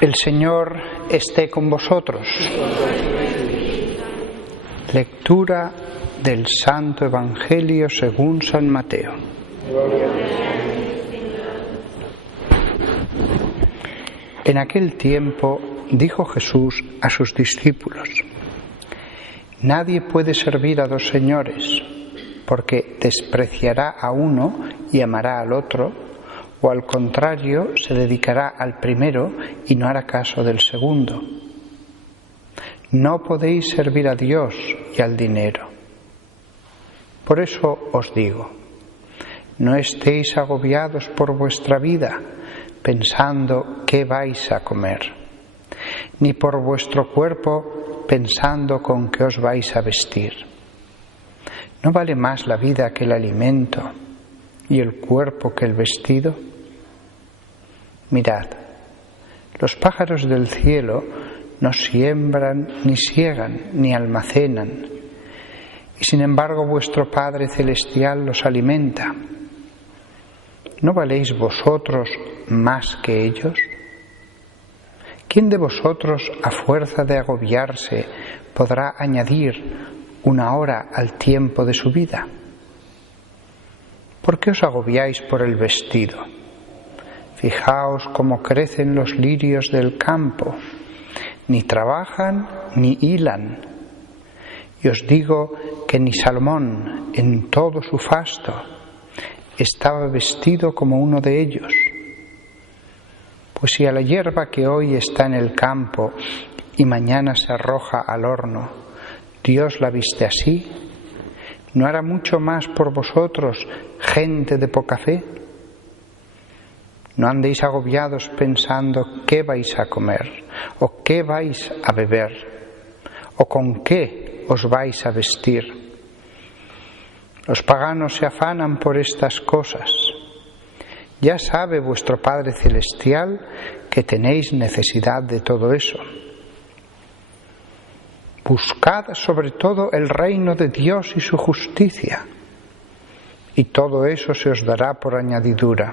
El Señor esté con vosotros. Lectura del Santo Evangelio según San Mateo. En aquel tiempo dijo Jesús a sus discípulos: Nadie puede servir a dos señores, porque despreciará a uno y amará al otro, o al contrario, se dedicará al primero y no hará caso del segundo. No podéis servir a Dios y al dinero. Por eso os digo, no estéis agobiados por vuestra vida, pensando qué vais a comer, ni por vuestro cuerpo, pensando con qué os vais a vestir. ¿No vale más la vida que el alimento y el cuerpo que el vestido? Mirad, los pájaros del cielo no siembran, ni siegan, ni almacenan, y sin embargo vuestro Padre Celestial los alimenta. ¿No valéis vosotros más que ellos? ¿Quién de vosotros, a fuerza de agobiarse, podrá añadir una hora al tiempo de su vida? ¿Por qué os agobiáis por el vestido? Fijaos cómo crecen los lirios del campo, ni trabajan ni hilan. Y os digo que ni Salomón, en todo su fasto, estaba vestido como uno de ellos. Pues si a la hierba que hoy está en el campo y mañana se arroja al horno, Dios la viste así, ¿no hará mucho más por vosotros, gente de poca fe? No andéis agobiados pensando qué vais a comer, o qué vais a beber, o con qué os vais a vestir. Los paganos se afanan por estas cosas. Ya sabe vuestro Padre Celestial que tenéis necesidad de todo eso. Buscad sobre todo el reino de Dios y su justicia, y todo eso se os dará por añadidura.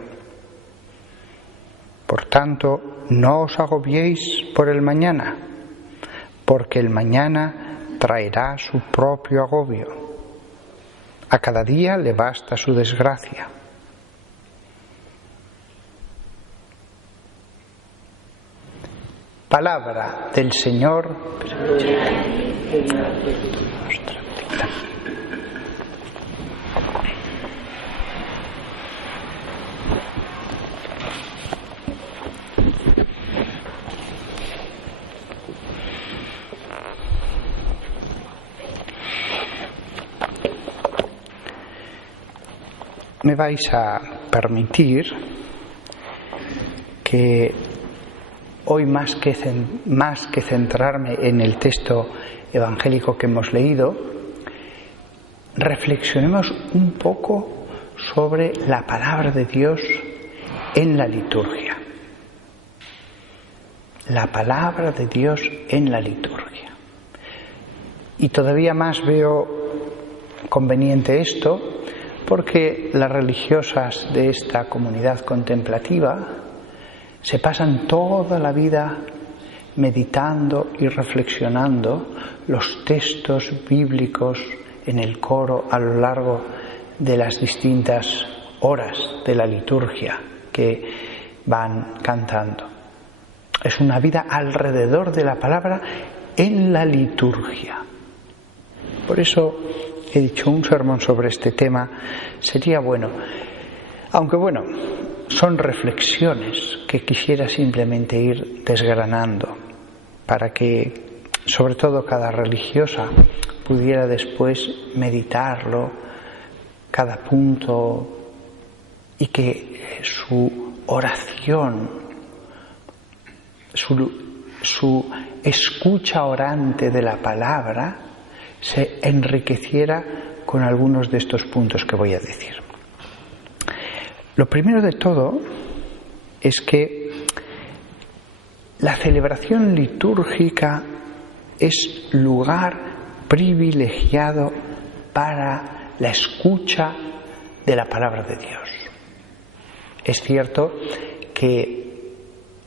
Por tanto, no os agobiéis por el mañana, porque el mañana traerá su propio agobio. A cada día le basta su desgracia. Palabra del Señor. Me vais a permitir que hoy, más que centrarme en el texto evangélico que hemos leído, reflexionemos un poco sobre la palabra de Dios en la liturgia. La palabra de Dios en la liturgia. Y todavía más veo conveniente esto porque las religiosas de esta comunidad contemplativa se pasan toda la vida meditando y reflexionando los textos bíblicos en el coro a lo largo de las distintas horas de la liturgia que van cantando. Es una vida alrededor de la palabra en la liturgia. Por eso he dicho, un sermón sobre este tema sería bueno. Aunque bueno, son reflexiones que quisiera simplemente ir desgranando para que, sobre todo, cada religiosa pudiera después meditarlo, cada punto, y que su oración, su escucha orante de la palabra se enriqueciera con algunos de estos puntos que voy a decir. Lo primero de todo es que la celebración litúrgica es lugar privilegiado para la escucha de la palabra de Dios. Es cierto que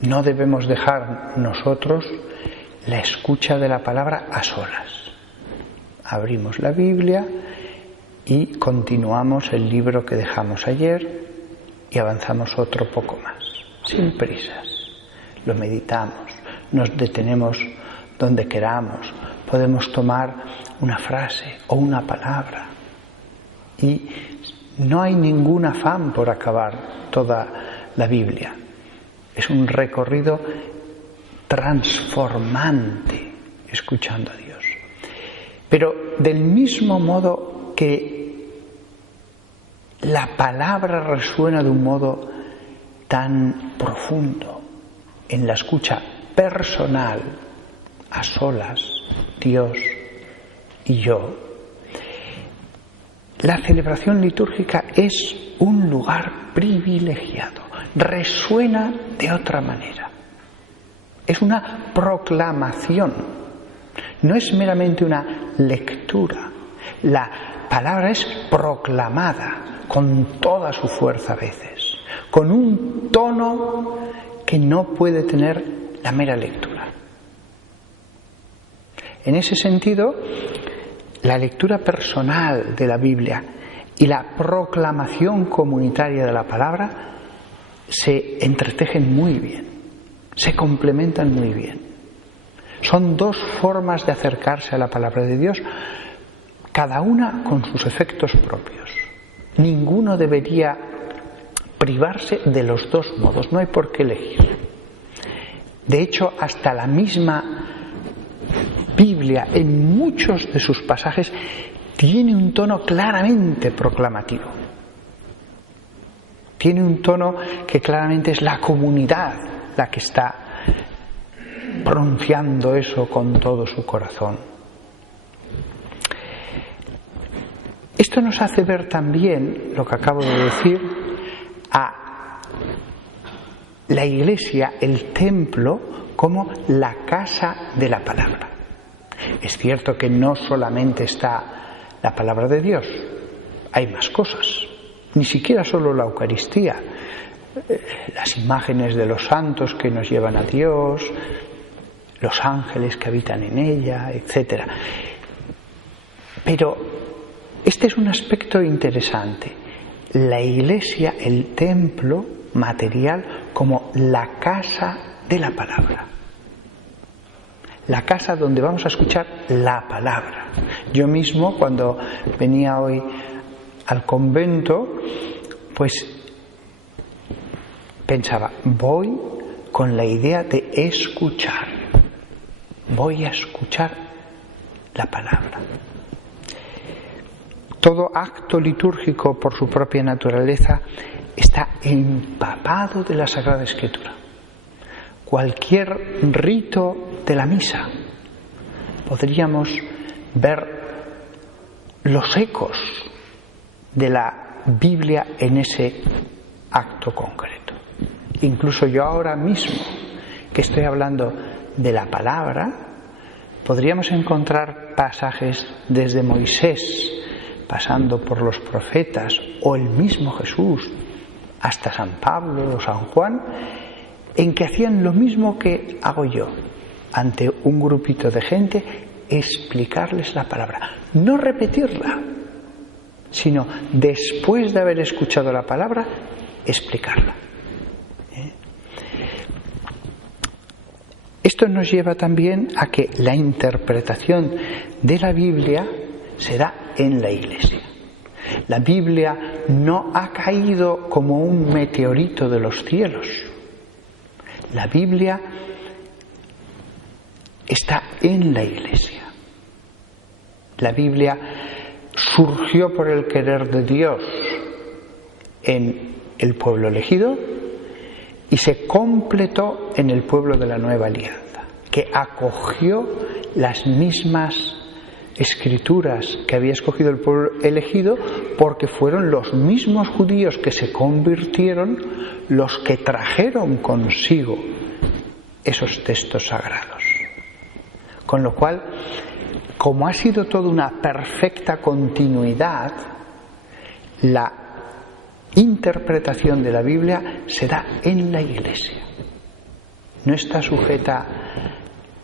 no debemos dejar nosotros la escucha de la palabra a solas. Abrimos la Biblia y continuamos el libro que dejamos ayer y avanzamos otro poco más, sin prisas. Lo meditamos, nos detenemos donde queramos, podemos tomar una frase o una palabra y no hay ningún afán por acabar toda la Biblia. Es un recorrido transformante escuchando a Dios. Pero del mismo modo que la palabra resuena de un modo tan profundo en la escucha personal, a solas, Dios y yo, la celebración litúrgica es un lugar privilegiado, resuena de otra manera. Es una proclamación, no es meramente una lectura. La palabra es proclamada con toda su fuerza a veces, con un tono que no puede tener la mera lectura. En ese sentido, la lectura personal de la Biblia y la proclamación comunitaria de la palabra se entretejen muy bien, se complementan muy bien. Son dos formas de acercarse a la palabra de Dios, cada una con sus efectos propios. Ninguno debería privarse de los dos modos, no hay por qué elegir. De hecho, hasta la misma Biblia, en muchos de sus pasajes, tiene un tono claramente proclamativo. Tiene un tono que claramente es la comunidad la que está pronunciando eso con todo su corazón. Esto nos hace ver también, lo que acabo de decir, a la Iglesia, el templo, como la casa de la palabra. Es cierto que no solamente está la palabra de Dios, hay más cosas, ni siquiera solo la Eucaristía, las imágenes de los santos que nos llevan a Dios, los ángeles que habitan en ella, etc. Pero este es un aspecto interesante. La Iglesia, el templo material, como la casa de la palabra. La casa donde vamos a escuchar la palabra. Yo mismo, cuando venía hoy al convento, pues pensaba, voy con la idea de escuchar. Voy a escuchar la palabra. Todo acto litúrgico, por su propia naturaleza, está empapado de la Sagrada Escritura. Cualquier rito de la misa podríamos ver los ecos de la Biblia en ese acto concreto. Incluso yo ahora mismo, que estoy hablando de la palabra, podríamos encontrar pasajes desde Moisés, pasando por los profetas, o el mismo Jesús, hasta San Pablo o San Juan, en que hacían lo mismo que hago yo, ante un grupito de gente, explicarles la palabra. No repetirla, sino después de haber escuchado la palabra, explicarla. Esto nos lleva también a que la interpretación de la Biblia se da en la Iglesia. La Biblia no ha caído como un meteorito de los cielos. La Biblia está en la Iglesia. La Biblia surgió por el querer de Dios en el pueblo elegido y se completó en el pueblo de la Nueva Alianza, que acogió las mismas escrituras que había escogido el pueblo elegido, porque fueron los mismos judíos que se convirtieron los que trajeron consigo esos textos sagrados. Con lo cual, como ha sido toda una perfecta continuidad, la interpretación de la Biblia se da en la Iglesia. no está sujeta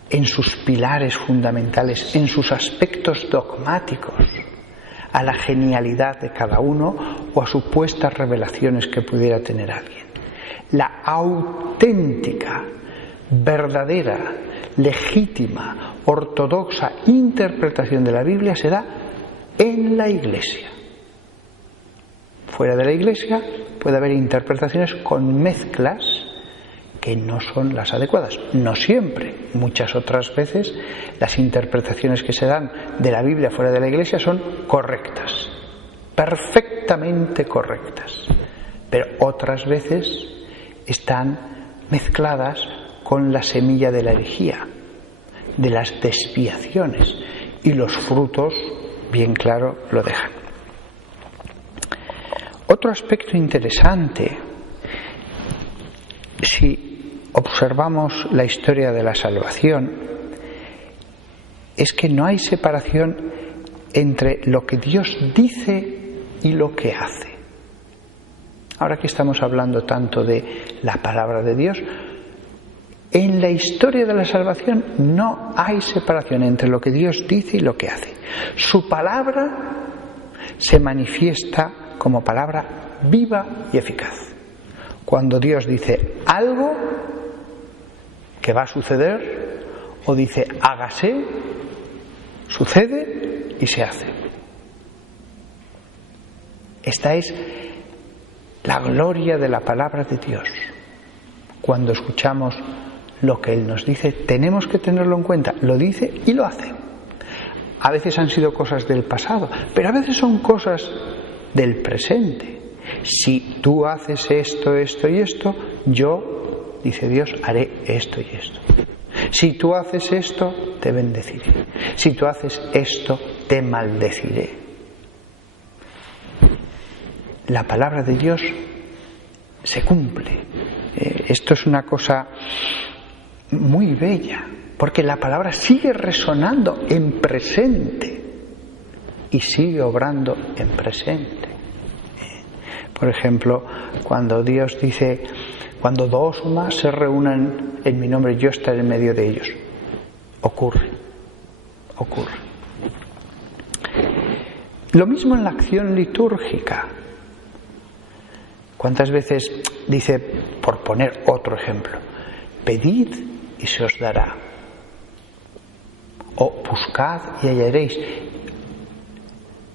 en sus pilares fundamentales, en sus aspectos dogmáticos, a la genialidad de cada uno o a supuestas revelaciones que pudiera tener alguien. La auténtica, verdadera, legítima, ortodoxa interpretación de la Biblia se da en la Iglesia. Fuera de la Iglesia puede haber interpretaciones con mezclas que no son las adecuadas. No siempre, muchas otras veces las interpretaciones que se dan de la Biblia fuera de la Iglesia son correctas, perfectamente correctas, pero otras veces están mezcladas con la semilla de la herejía, de las desviaciones, y los frutos, bien claro, lo dejan. Otro aspecto interesante, si observamos la historia de la salvación, es que no hay separación entre lo que Dios dice y lo que hace. Ahora que estamos hablando tanto de la palabra de Dios, en la historia de la salvación no hay separación entre lo que Dios dice y lo que hace. Su palabra se manifiesta como palabra viva y eficaz. Cuando Dios dice algo que va a suceder, o dice hágase, sucede y se hace. Esta es la gloria de la palabra de Dios. Cuando escuchamos lo que Él nos dice, tenemos que tenerlo en cuenta. Lo dice y lo hace. A veces han sido cosas del pasado, pero a veces son cosas del presente. Si tú haces esto, esto y esto, yo, dice Dios, haré esto y esto. Si tú haces esto, te bendeciré. Si tú haces esto, te maldeciré. La palabra de Dios se cumple. Esto es una cosa muy bella, porque la palabra sigue resonando en presente y sigue obrando en presente. Por ejemplo, cuando Dios dice, cuando dos o más se reúnan en mi nombre, yo estaré en medio de ellos. Ocurre. Lo mismo en la acción litúrgica. ¿Cuántas veces dice, por poner otro ejemplo, pedid y se os dará? O buscad y hallaréis.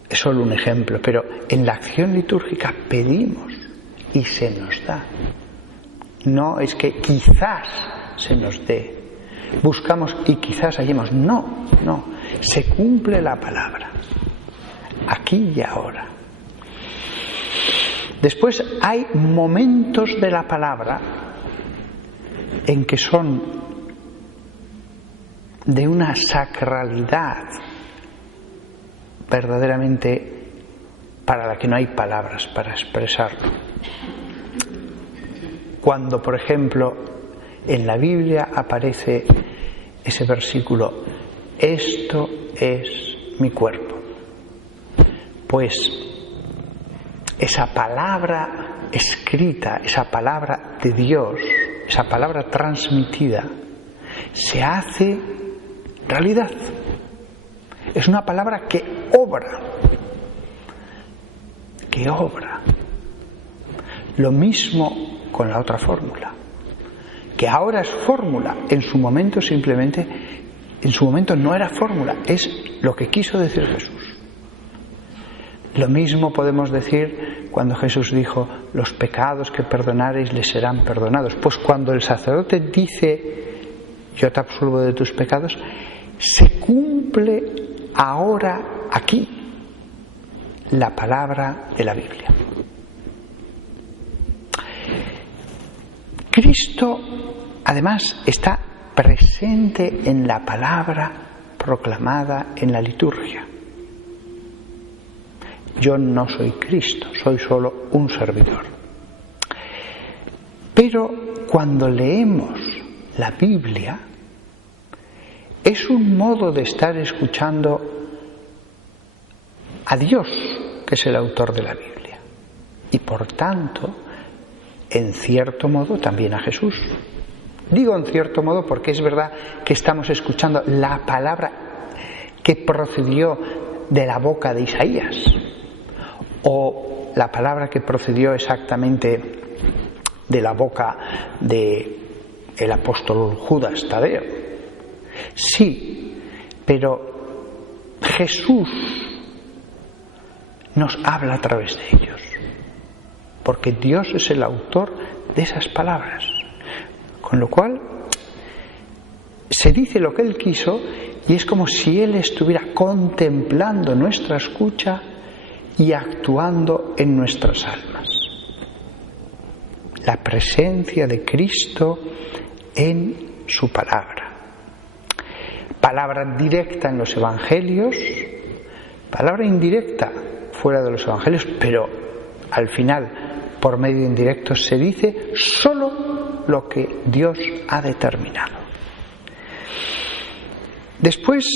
Es solo un ejemplo, pero en la acción litúrgica pedimos y se nos da. No es que quizás se nos dé. Buscamos y quizás hallemos. No. Se cumple la palabra. Aquí y ahora. Después hay momentos de la palabra en que son de una sacralidad verdaderamente para la que no hay palabras para expresarlo. Cuando, por ejemplo, en la Biblia aparece ese versículo, esto es mi cuerpo, pues esa palabra escrita, esa palabra de Dios, esa palabra transmitida, se hace realidad. Es una palabra que obra. Lo mismo con la otra fórmula, que ahora es fórmula, en su momento no era fórmula, es lo que quiso decir Jesús. Lo mismo podemos decir cuando Jesús dijo, los pecados que perdonareis les serán perdonados. Pues cuando el sacerdote dice, yo te absolvo de tus pecados, se cumple ahora aquí la palabra de la Biblia. Cristo, además, está presente en la palabra proclamada en la liturgia. Yo no soy Cristo, soy solo un servidor. Pero cuando leemos la Biblia, es un modo de estar escuchando a Dios, que es el autor de la Biblia, y por tanto, en cierto modo, también a Jesús, Digo en cierto modo porque es verdad que estamos escuchando la palabra que procedió de la boca de Isaías, o la palabra que procedió exactamente de la boca de el apóstol Judas Tadeo. Sí, pero Jesús nos habla a través de ellos, porque Dios es el autor de esas palabras, con lo cual se dice lo que Él quiso y es como si Él estuviera contemplando nuestra escucha y actuando en nuestras almas. La presencia de Cristo en su palabra. Palabra directa en los evangelios, palabra indirecta fuera de los evangelios, pero al final, por medio indirecto, se dice solo lo que Dios ha determinado. Después,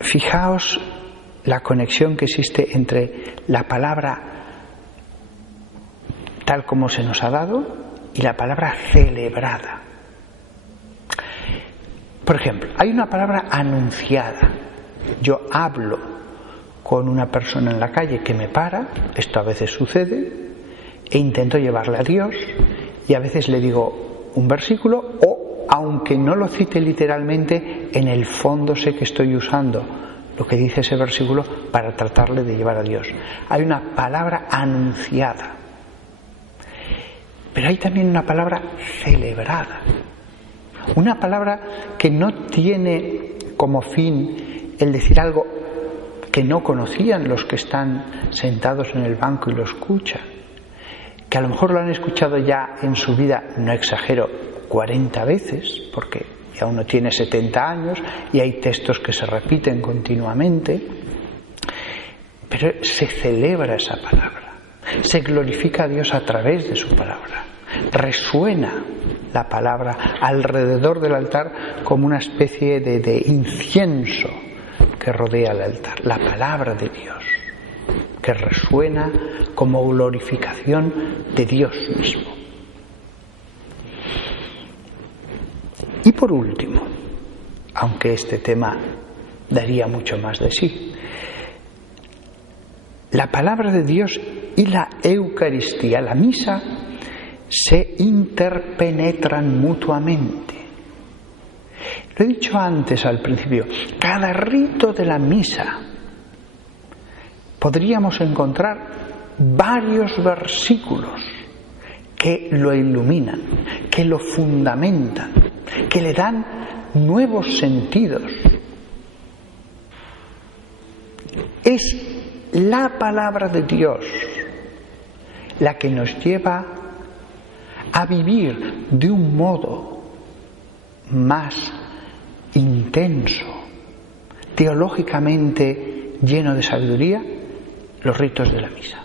fijaos la conexión que existe entre la palabra tal como se nos ha dado y la palabra celebrada. Por ejemplo, hay una palabra anunciada. Yo hablo con una persona en la calle que me para, esto a veces sucede, e intento llevarle a Dios, y a veces le digo un versículo, o aunque no lo cite literalmente, en el fondo sé que estoy usando lo que dice ese versículo para tratarle de llevar a Dios. Hay una palabra anunciada. Pero hay también una palabra celebrada, una palabra que no tiene como fin el decir algo que no conocían los que están sentados en el banco y lo escuchan, que a lo mejor lo han escuchado ya en su vida, no exagero, 40 veces, porque ya uno tiene 70 años y hay textos que se repiten continuamente, pero se celebra esa palabra. Se glorifica a Dios a través de su palabra. Resuena la palabra alrededor del altar como una especie de incienso que rodea el altar. La palabra de Dios, que resuena como glorificación de Dios mismo. Y por último, aunque este tema daría mucho más de sí, la palabra de Dios y la Eucaristía, la misa, se interpenetran mutuamente. Lo he dicho antes al principio, cada rito de la misa podríamos encontrar varios versículos que lo iluminan, que lo fundamentan, que le dan nuevos sentidos. Es la palabra de Dios la que nos lleva a vivir de un modo más intenso, teológicamente lleno de sabiduría, los ritos de la misa.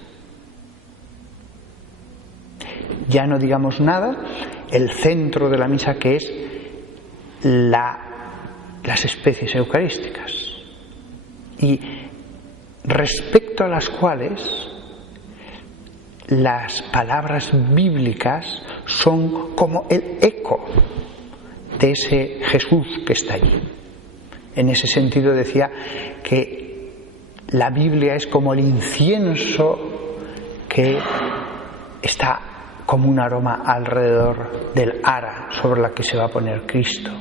Ya no digamos nada, el centro de la misa, que es las especies eucarísticas, y respecto a las cuales las palabras bíblicas son como el eco de ese Jesús que está allí. En ese sentido decía que la Biblia es como el incienso que está como un aroma alrededor del ara sobre la que se va a poner Cristo.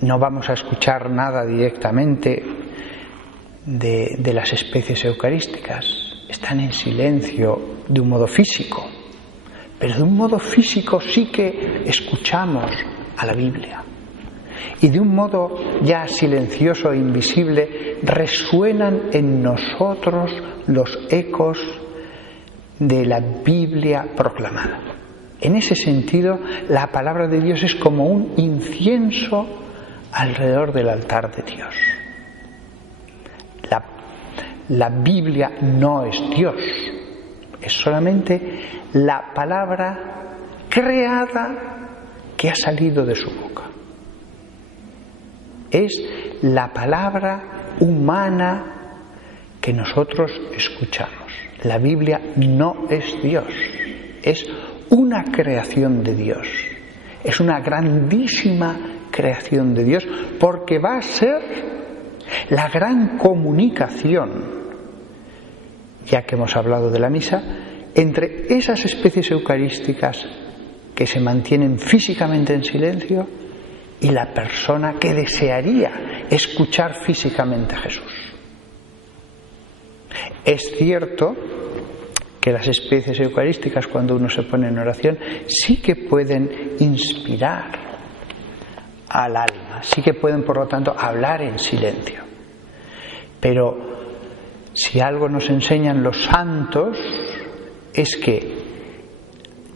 No vamos a escuchar nada directamente de las especies eucarísticas. Están en silencio de un modo físico, pero de un modo físico sí que escuchamos a la Biblia. Y de un modo ya silencioso e invisible resuenan en nosotros los ecos de la Biblia proclamada. En ese sentido, la palabra de Dios es como un incienso alrededor del altar de Dios. La Biblia no es Dios, es solamente la palabra creada que ha salido de su boca. Es la palabra humana que nosotros escuchamos. La Biblia no es Dios, es una creación de Dios. Es una grandísima creación de Dios, porque va a ser la gran comunicación, ya que hemos hablado de la misa, entre esas especies eucarísticas que se mantienen físicamente en silencio y la persona que desearía escuchar físicamente a Jesús. Es cierto que las especies eucarísticas, cuando uno se pone en oración, sí que pueden inspirar al alma, sí que pueden, por lo tanto, hablar en silencio. Pero si algo nos enseñan los santos es que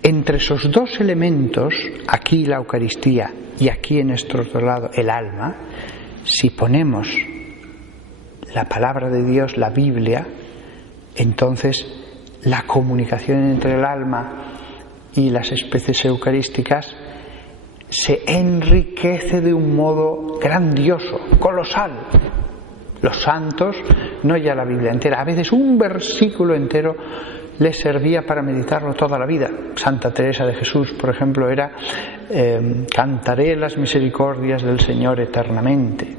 entre esos dos elementos, aquí la Eucaristía y aquí en nuestro otro lado el alma, si ponemos la palabra de Dios, la Biblia, entonces la comunicación entre el alma y las especies eucarísticas se enriquece de un modo grandioso, colosal. Los santos, no ya la Biblia entera, a veces un versículo entero les servía para meditarlo toda la vida. Santa Teresa de Jesús, por ejemplo, era cantaré las misericordias del Señor eternamente.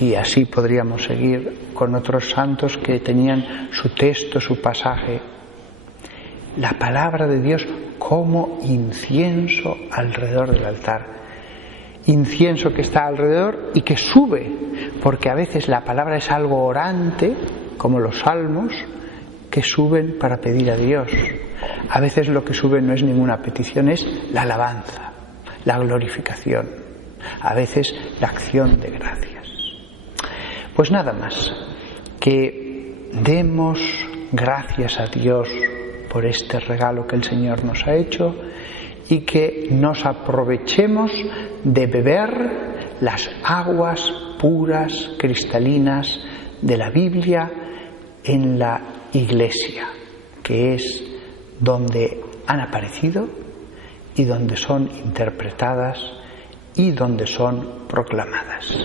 Y así podríamos seguir con otros santos que tenían su texto, su pasaje. La palabra de Dios como incienso alrededor del altar. Incienso que está alrededor y que sube, porque a veces la palabra es algo orante, como los salmos, que suben para pedir a Dios. A veces lo que sube no es ninguna petición, es la alabanza, la glorificación, a veces la acción de gracias. Pues nada más, que demos gracias a Dios por este regalo que el Señor nos ha hecho y que nos aprovechemos de beber las aguas puras, cristalinas de la Biblia en la Iglesia, que es donde han aparecido y donde son interpretadas y donde son proclamadas.